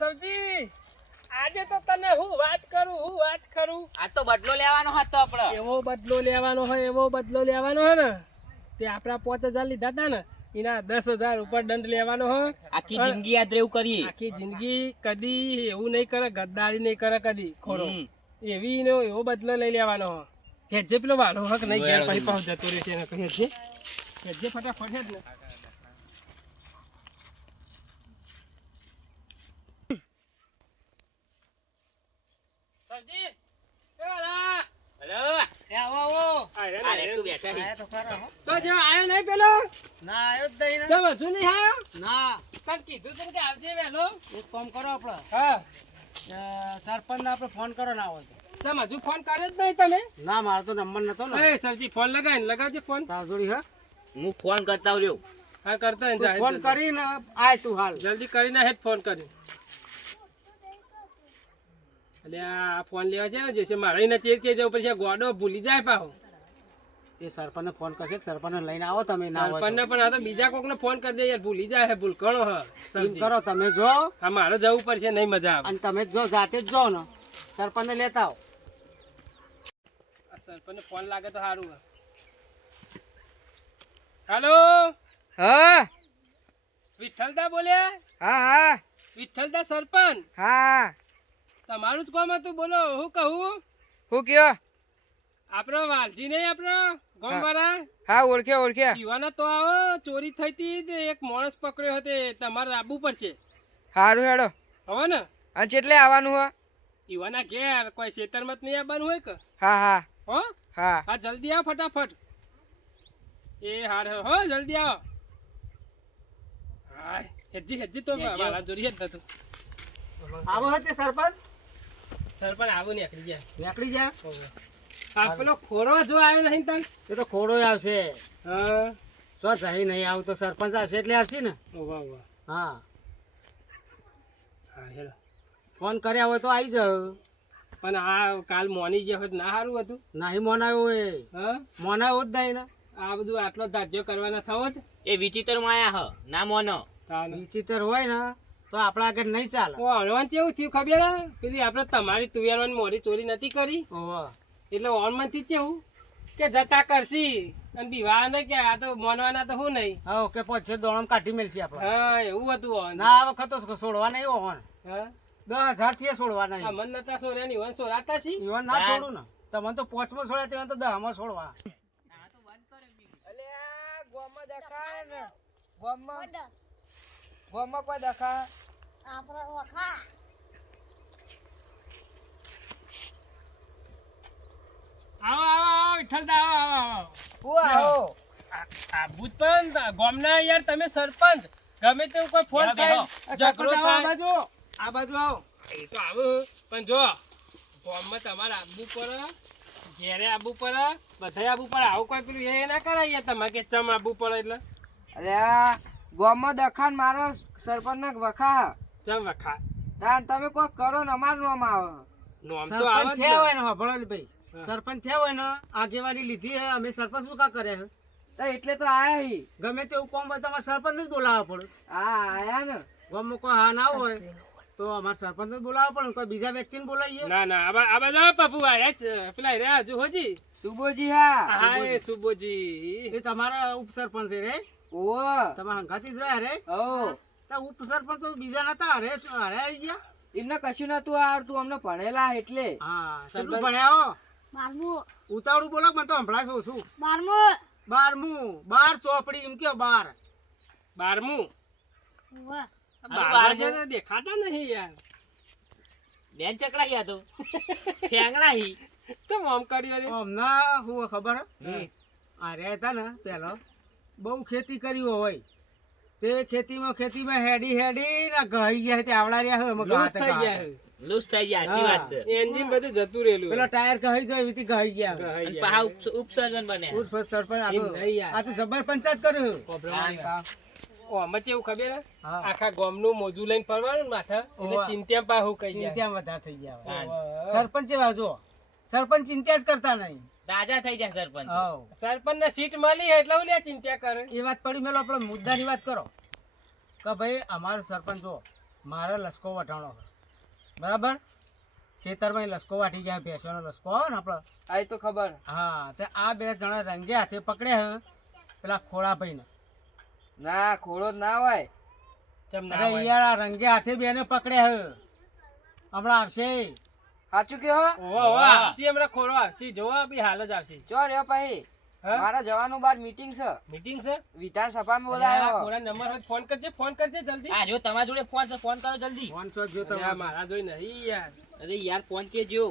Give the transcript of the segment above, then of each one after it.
સબજી આજે તો તને હું વાત કરું આ તો બદલો લેવાનો હતો આપણો. એવો બદલો લેવાનો હોય ને તે આપણા 5000 લીધા હતા ને એના 10000 ઉપર દંડ લેવાનો હોય. આખી જિંદગી યાદ રહેવું કરીએ. આખી જિંદગી કદી એવું નહીં કરે, ગદ્દારી નહીં કરે કદી ખોરો એવી એવો બદલો લઈ લેવાનો હોય. હેજે પેલો વાળો હક નહીં ઘેર પછી પહોંચ જતો રહેશે એને કહી હેજે ફટાફટ હેજ ને. સબજી હેલો. અરે તું બેઠા છે. તો જો આયો નહીં પેલો ના આયો જ નહીં ને. તો હજુ નહીં આયો ના પણ કીધું તું કે આવજે વહેલો. એક કામ કરો આપણે હા સરપંચ આપણે ફોન કરો ના હોય તો. તમે હજુ ફોન કર્યો જ નહીં તમે. ના મારો તો નંબર નતો ને. એ સરજી ફોન લગાવજે ફોન. તાર જોડી હા હું ફોન કરતા રહ્યો. હા કરતો ને તું ફોન કરીને આય તું હાલ. જલ્દી કરીને હેડ ફોન કરી. એટલે આ ફોન લેવા છે ને જે મારે ને ચેક જવું પડશે, ગોડો ભૂલી જાય પાહો. એ સરપંચને ફોન કરશે સરપંચને લઈને આવો તમે. ના હોય સરપંચને પણ આ તો બીજા કોકને ફોન કરી દે યાર, ભૂલી જાય ભૂલ ઘણો હ. એમ કરો તમે જો હા મારે જવું પડશે, નહીં મજા આવે. અને તમે જો જાતે જ જો ને સરપંચને લેતા આવો. આ સરપંચને ફોન લાગે તો સારું. હાલો હા વિઠ્ઠલદા બોલ્યા? હા હા વિઠ્ઠલદા સરપંચ હા તમારું જ કામ હતું, બોલો. હું કહું હું કયો? આપણો વાલજી નહીં, આપણો ગામવાળા હા ઓળખ્યા પીવાના તો આવો, ચોરી થઈ હતી તે એક માણસ પકડ્યો હતો, તમારે આવવું પડશે સારું હેડો. હવે ને. અને ચેટલે આવવાનું હો? પીવાના ઘેર કોઈ ખેતરમાં જ નહીં આવવાનું હોય કે. હા હા હો હા હા જલ્દી આવો ફટાફટ. એ હાર હો જલ્દી આવો. હા હેજી તો મારા જોડી જ નતું. આવો હતે સરપંચ સરપંચ આવું નીકળી ગયા. નીકળી જાય. આ પેલો ખોરો જો આવ્યો નહીં તને. એ તો ખોડો આવશે. હા જો જઈ નહીં આવું તો સરપંચ આવશે એટલે આવશે ને. વાહ વાહ. હા હા હેલો. ફોન કર્યા હોય તો આવી જાવ. પણ આ કાલ મોની જે હોત ના સારું હતું. નહીં મોનાયો એ હા મોનાયો જ નહીં ને. આ બધું આટલો ધાર્યો કરવાના થવો જ. એ વિચિત્ર માયા હ ના મોનો. વિચિત્ર હોય ને તો આપણા આગળ નહીં ચાલે. હળવાન કેવું થયું ખબર હે? પેલી આપણે તમારી તુવેરવાની મોડી ચોરી નથી કરી ઓહો. એટલે ઓનમાંથી કેવું કે જતા કરશી અને બીવા ને કે આ તો મોનવાના તો હું નહીં. હા કે પછી દોણમ કાઢી મેલશે આપણે. હા એવું હતું ઓન. ના આ વખત તો છોડવા નહીં હોન. હા 10,000 થી છોડવા આ નહીં. મન નતા સોર્યા ની વન સોરાતા છી. ઈવન ના છોડું ને. તમને તો 5માં છોડ્યા તે તો 10માં છોડવા. અલ્યા ગોમાં દેખાય ને ગોમાં કોઈ દેખા આવો વિઠ્ઠલદા આવો. હું આવો આ ભૂત પણ ગામના યાર તમે સરપંચ ગમે તેવું કોઈ ફોન થાય ઝઘડો થાય આ બાજુ આવો. એ તો આવું પણ જો ગામમાં તમારે આવવું પડે, ઘેરે આવવું પડે, બધાય આવવું પડે. આવું કોઈ પેલું એ ના કરાય તમારે કે ચમ આવવું પડે એટલે. અલ્યા ગોમાં દેખાન મારો સરપંચ ને વખા ચમ વખા તાન તમે કોઈ કરો ને અમારું નામ આવે. નોમ તો આવે સરપંચ જ થયા ને. હોય ને ભળો ભાઈ. સરપંચ થયા હોય ને આગેવાની લીધી હે અમે સરપંચ શું કા કરે હે? તો એટલે તો આયા હી. ગમે તેવું કોમ હોય તમારે સરપંચ જ બોલાવવા પડે. હા આયા ને. ગામમાં કોઈ હા ના હોય તો અમારે સરપંચ જ બોલાવવા પડે. કોઈ બીજા વ્યક્તિને બોલાવીએ. ના ના આ બધા પપ્પુ આયા છે પેલા રહ્યા હજુ હોજી. સુબોજી હા હા એ સુબોજી. એ તમારા ઉપસરપંચ છે રે. ઓવો તમારા હંગાથી જ રહ્યા રે. ઓ તો ઉપસરપંચ તો બીજા નતા અરે અરે આવી ગયા. એમને કશું નતું આવડતું અમને ભણેલા એટલે. હા સરપંચ. કેટલું ભણ્યા હો? 12મું ઉતાવળું બોલો મને તો હંભળાય છું શું. 12મું 12મું 12 ચોપડી એમ કયો 12. 12મું. વાહ 12 જે દેખાતા નહીં યાર. બેન ચકડા ગયા તો ફેંગડા હી. ચમ આમ કર્યું રે. હમણાં હું ખબર હે? હમ. આ રહેતા ને પેલો બહુ ખેતી કરી હોય તે ખેતીમાં હેડી ને ગઈ ગયા તે આવડા રહ્યા હોય એમાં લૂઝ ઘા થઈ તે ગયા ઘા. છે. લૂઝ થઈ ગયા. સાચી વાત છે. એન્જિન બધું જતું રહેલું. પેલા ટાયર કહી જાય એવી ગઈ ગયા. ગહાઈ અને ગયા. પાછા ઉપસર્જન બન્યા. ઉઠ ફટ સરપંચ આ એમ તો- નહીં યાર. આ તો જબર પંચાયત કર્યું. ઓ આમાં કેવું ખબર હે? હા. આખા ગામનું મોજું લઈને ફરવાનું ને માથા એટલે ઓવા. ચિંત્યા પાહુ કહી જાય. ચિંતા વધારે થઈ ગયા હવે. ઓવા. સરપંચ એવા જો સરપંચ ચિંતા જ કરતા નહીં. રાજા થઈ જાય સરપંચ. હાવ. સરપંચને સીટ મળી એટલે હું લે ચિંતા કરે. એ વાત પડી મેલો આપણે મુદ્દાની વાત કરો કે ભાઈ અમારો સરપંચ જો મારે લસકો વટાણો છે. બરાબર ખેતરમાં લસકો વાટી જાય ભેંસોનો લસકો આવે ને આપણે આ તો ખબર. હા તે આ બે જણા રંગે હાથે પકડ્યા છે પેલા ખોળાભાઈને. ના ખોડો જ ના હોય. ચમ ના અરે હોય. યાર આ રંગે હાથે બેને પકડ્યા છે હમણાં આવશે. સાચું કયો ઓહો, ઓહો, આવશે હમણાં ખોરો આવશે. જોવો બી હાલ જ આવશે. ચો રહ્યો પછી હા? મારા જવાનું બાર મીટિંગ છે, મીટિંગ છે? વિધાનસભામાં અરે આ બોલાયો. ખોરા નંબર હોય તો ફોન કરજે જલ્દી. આ જો તમારા જોડે ફોન છે, ફોન કરો જલ્દી. ફોન છો જો અરે આ તમે મારા જોઈ નહીં યાર. અરે યાર ફોન છે જો.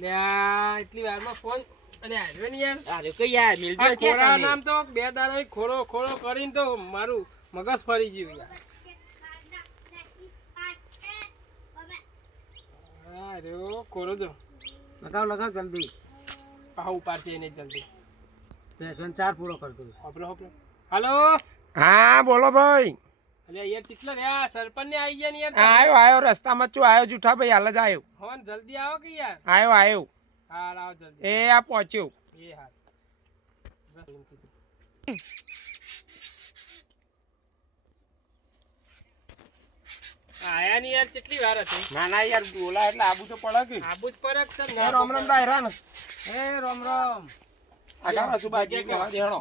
લે આ એટલી વારમાં ફોન અને આવ્યો ને યાર. અરે કઈ યાર મિલજો આ છે ખોરા તમે. નામ તો બે દાડા ખોરો ખોરો કરીને તો મારું મગજ ફરી ગયું યાર. હા રે ખોરો જો લગાવ જલ્દી. પાહુ ઉપાડશે એને જલ્દી. ભેંસોને ચાર પૂરો કરતો છે. હોપરો હોપરો. હાલો. હા બોલો ભાઈ. અરે યાર ચિટલા રે આ સરપંચ ને આવી ગયા ને યાર. આયો રસ્તામાં ચું આવ્યો જૂઠા ભાઈ હાલ જ આવ્યો. ફોન જલ્દી આવો કે યાર. આવ્યો હા આવો જલ્દી. એ આ પહોંચ્યો. એ હા. આયા ની યાર કેટલી વાર હશે. ના યાર બોલા એટલે આબુ તો પડે કે. આબુ જ પરક છે ને. એ રામ રામ ડાયરા ને એ રામ રામ આગળ સુબાજી કહેવા દે હેડો.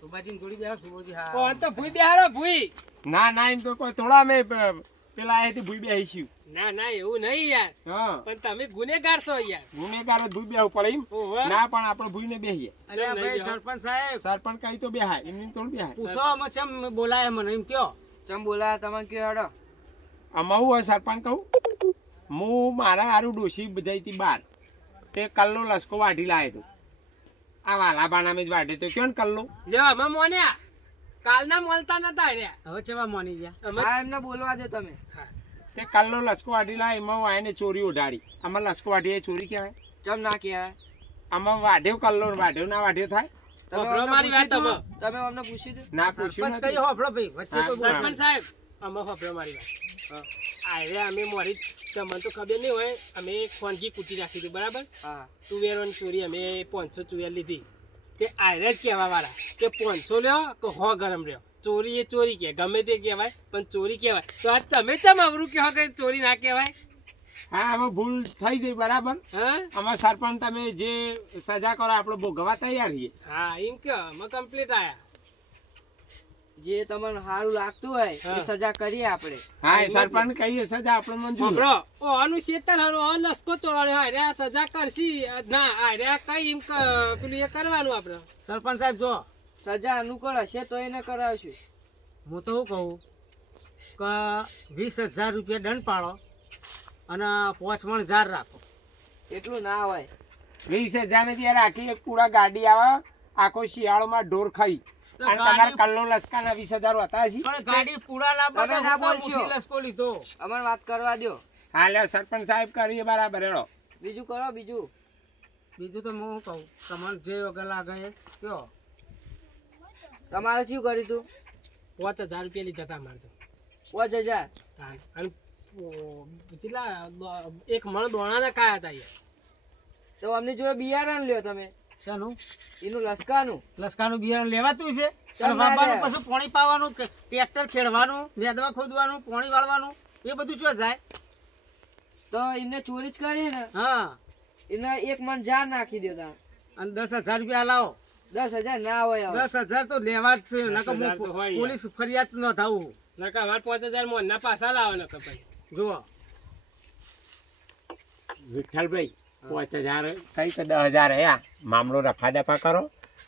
સુભાજી જોડી બેહો સુભાજી. હા કોણ તો ભૂઈ બેહાડો ભૂઈ. ના એમ તો કોઈ થોડા અમે પેલા આયેથી ભૂઈ બેહીશું. ના એવું નહીં યાર. હા પણ તમે ગુનેગાર છો યાર. ગુનેગાર જ ભૂઈ બેહવું પડે એમ. ઓહો. ના પણ આપણે ભૂઈને બેહીએ. અલ્યા ભાઈ સરપંચ સાહેબ સરપંચ કઈ તો બેહાય એમની થોડું બેહાય. પૂછો અમે ચમ બોલાય મને એમ કયો. ચમ બોલાયા તમે કયો હેડો. આમાં હું હોય સરપંચ કહું હું મારા હારું ડોશી જઈતી બાર તે કલ્લો લસકો વાઢી લાવ્યો હતો. આ વાલાબાના મેં જ વાઢ્યો તો ક્યાં કલ્લો. લ્યો અમે મોન્યા. કાલના મળતા નતા રે. હવે ચેવા મોની ગયા. અમે હા એમને બોલવા દો તમે. તે કલ્લો લસકો વાઢી લાવ્યો એમાં હું આને ચોરી ઉડાડી. આમાં લસકો વાઢી એ ચોરી કહેવાય. ચમ ના કહેવાય. આમાં વાઢ્યો કલ્લો વાઢ્યો ના વાઢ્યો થાય. તમે હોભળો અમને મારી વાત પૂછ્યું તમે. તું? તમે અમને પૂછ્યું હતું? ના પૂછ્યું સરપંચ નથી. કઈ હોફળો ભાઈ વચ્ચે કોઈ બોલાય. સરપંચ સાહેબ અમે હોભળો મારી વાત. આયરે અમે મોરી તમને તો ખબર નહીં હોય અમે એક ફોનગી કૂટી રાખી હતી બરાબર. હા તુવેરોની ચોરી અમે 500 તુવેર લીધી. તે આયરે જ કહેવા વાળા કે 500 લ્યો કે 100 ગરમ રહ્યો. ચોરી એ ચોરી કે ગમે તે કહેવાય પણ ચોરી કહેવાય. તો આ તમે ચમ અવરું કહો કે ચોરી ના કહેવાય. હા આમાં ભૂલ થઈ જાય બરાબર. હા આમાં સરપંચ તમે જે સજા કરો આપણે ભોગવવા તૈયાર છીએ. હા એમ કે અમે કમ્પ્લીટ આયા. જે તમને સારું લાગતું હોય હા. એ સજા કરીએ આપણે. હા એ સરપંચ કહીએ સજા આપણે મંજૂર. હોભળો ઓ આનું શેતર હારું આ લસકો ચોરાડ્યો હારે આ સજા કરશી ના હારે આ કઈ એમ પેલું એ કરવાનું આપણે. સરપંચ સાહેબ જો સજા અનુકૂળ હશે તો એને કરાવશું. હું તો શું કહું કે 20,000 રૂપિયા દંડ પાડો અને 5 મણ ઝાર રાખો. એટલું ના હોય. 20,000 ને ત્યારે આખી એક પૂરા ગાડી આવે આખો શિયાળોમાં ઢોર ખાઈ તો અને તમારા ગાડી- કલ્લો લસકાના 20,000 હતા હશે. પણ ગાડી પૂરા લાવવા તમે તો ના હું તો બોલશો. મુઠ્ઠી લસકો લીધો. અમારે વાત કરવા દો. હા લ્યો સરપંચ સાહેબ કરીએ બરાબર હેડો. બીજું કરો બીજું. બીજું તો હું કહું તમને જે વગર લાગે એ કયો. તમારે શું કર્યું તું? 5000 રૂપિયા લીધા હતા અમારે તો. 5,000. તાન. અને કેટલા એક મણ દોણાના ખાયા હતા યાર. તો અમની જોડે બિયારણ લ્યો તમે શાનું એનું લસકાનું. લસકાનું બિયારણ લેવાતું છે ચાલ અને ના વાવવાનું લે. પછી પાણી પાવાનું ટ્રેક્ટર ખેડવાનું નેદવા ખોદવાનું પાણી વાળવાનું એ બધું શું જાય. તો એમને ચોરી જ કરી ને હા એમને એક મણ ઝાર નાખી દો તાણ. અને 10,000 રૂપિયા લાવો. 10,000 ના હોય હવે. 10,000 તો લેવા જ છે. નકર 10,000 તો હોય યાર. પોલીસ ફરિયાદ ન થાવું. નકા અમારે 5000 મોનના પાછા લાવો નકર પછી. જુઓ વિઠ્ઠલભાઈ 5,000 કઈ કે 10,000 હે આ મામલો રફા દફા કરો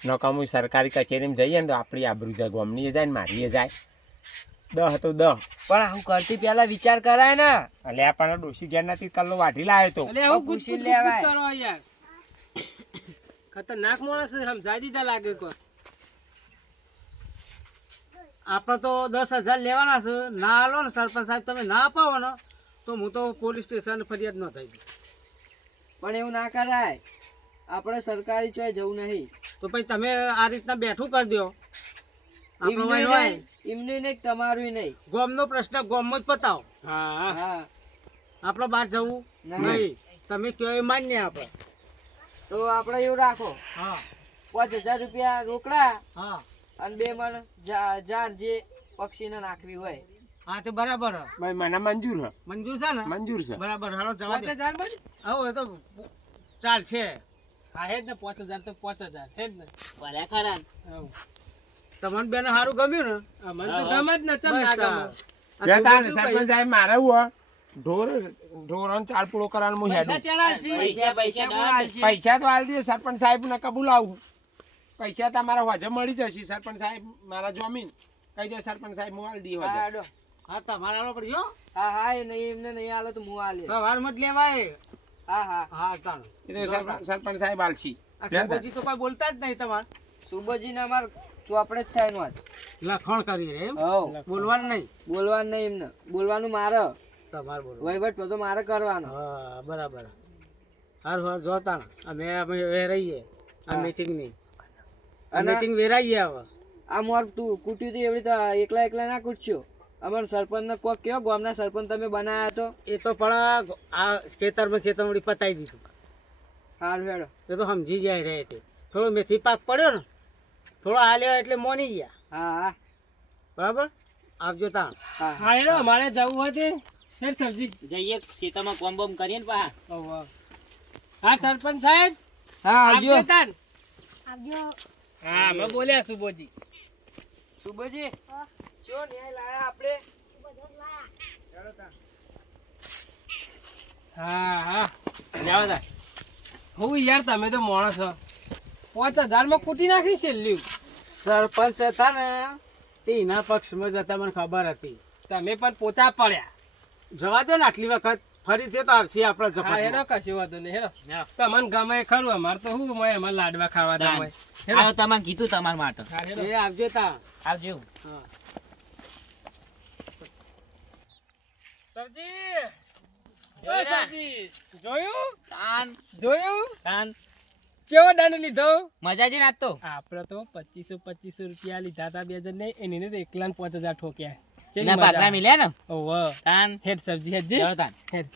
નકર હું સરકારી કચેરીમાં જઈએ ને તો આપણી આબરૂ જાય ગમની જાય ને મારીએ જાય. 10 તો 10 પણ હું કરતી પેલા વિચાર કરાય ને. એટલે આ પણ ડોશી ઘેર નથી કલ્લો વાઢી લાવ્યો તો. એટલે એવું પૂછી ગુજ લેવાય. કરો યાર. ખતરનાક માણસ છે, સમજાઈ દીધા લાગે કોઈ. આપણે તો 10,000 લેવાના છે. ના આલો ને સરપંચ સાહેબ તમે ના અપાવો ને તો હું તો પોલીસ સ્ટેશન ફરિયાદ ન થઈ. પણ એવું ના કરાય. આપણે સરકારી ચોય જવું નહીં. તો પછી તમે આ રીતના બેઠું કરી દો. આપણો એમનું વાંધો નહીં, એમનું નહીં તમારું નહીં. ગોમનો પ્રશ્ન ગોમમાં જ પતાવો. હા હા આપણે બહાર જવું નહીં. તમે કયો એ માન્ય આપણે. તો આપણે એવું રાખો હા 5,000 રૂપિયા રોકડા હા અને 2 મણ ઝાડ જે પક્ષીને નાખવી હોય. હા તે બરાબર હ. ભાઈ મને મંજૂર હ મંજૂર છે ને મંજૂર છે બરાબર હાલો જવા દે 5000 બસ આવો એ તો ચાલ છે હા હેડ ને 5000 તો 5000 હેડ ને ભલે ખરા ને. હવ તમને બેને સારું ગમ્યું ને આ મને તો ગમે જ ને ચમ ના બસ ગમે આ જતા સુબોજી સરપંચ ભાઈ, સાહેબ મારે હું ઢોરણ ચાર પૂરો કરવાનું હું પૈસા હેડું ચેડા છે પૈસા દંડ. પૈસા તો આલી દે સરપંચ સાહેબ ને કબૂલાવું પૈસા તમારા હોજે મળી જશે સરપંચ સાહેબ મારા જમીન કહી દે સરપંચ સાહેબ હું આલી દી હા હોજે હેડો. હા તમારે આલો પડ્યો હા હા એ નહીં એમને નહીં આલો તો હું આલે. વાર મત લેવાય હા હા હા તાણ એ તો સરપંચ સાહેબ આલશી આ સુબોજી તો કોઈ બોલતા જ નહીં તમારે સુબોજી ને અમાર ચોપડે જ થાય નું લખણ કરી રે એમ હવ બોલવાનું નહીં બોલવાનું નહીં એમને બોલવાનું મારે તમારે બોલવાનું વહીવટ બધો મારે કરવાનો. હા બરાબર હારું હા જોતા અમે વેરાઈએ આ મીટિંગની આ અને- મીટિંગ વેરાઈએ હવે આ મોર તું કૂટ્યું હતું એવી રીતે એકલા એકલા ના કૂટશો. અમાર સરપંચ ને કોક કયો ગામના સરપંચ તમે બનાયા તો એ તો પણ આ ખેતરમાં પતાવી દીધું સારું હેડો. એ તો સમજી જાય રહે તે થોડો મેથી પાક પડ્યો ને થોડો હાલ્યો એટલે મોની ગયા હા હા બરાબર આવજો તાણ હા હા હેડો મારે જવું હોય તે હેડ સબ્જી જઈએ ખેતરમાં કોમ બોમ કરીએ ને પા હવ હા સરપંચ સાહેબ હા આવજો. આવજો તાન આવજો. હા મેં બોલ્યા સુબોજી સુબોજી ચો ન્યાય લાયા આપણે. હા હા જાવ તા હું યાર તમે તો માણસ છો 5000 માં કૂટી નાખી છે લ્યુ સરપંચ હતા ને તે એના પક્ષમાં જતા મને ખબર હતી તમે પણ પોચા પડ્યા જવા દો ને આટલી વખત ફરીથી તો આવશે આપણા હા હેડો જપત કશું વાંધો નહીં હેડો તમને ગમે એ ખરું અમારે તો શું હોય એમાં લાડવા ખાવા તા હોય હેડો આ તમારે કીધું તમારા માટે હા હેડો એ આવજો તાણ આવજો હા સબ્જી ઓ જોયું ને? સબ્જી જોયું તાન જોયું તાન ચેવો દંડ લીધો મજા જ નાત તો આપણે તો 2500 રૂપિયા લીધા હતા 2 જણ ને એને તો એકલા 5000 ઠોક્યા ના ભાગલા મિલ્યા ને ઓવ તાન હેડ સબ્જી હેડ જે જાઓ તાન હેડ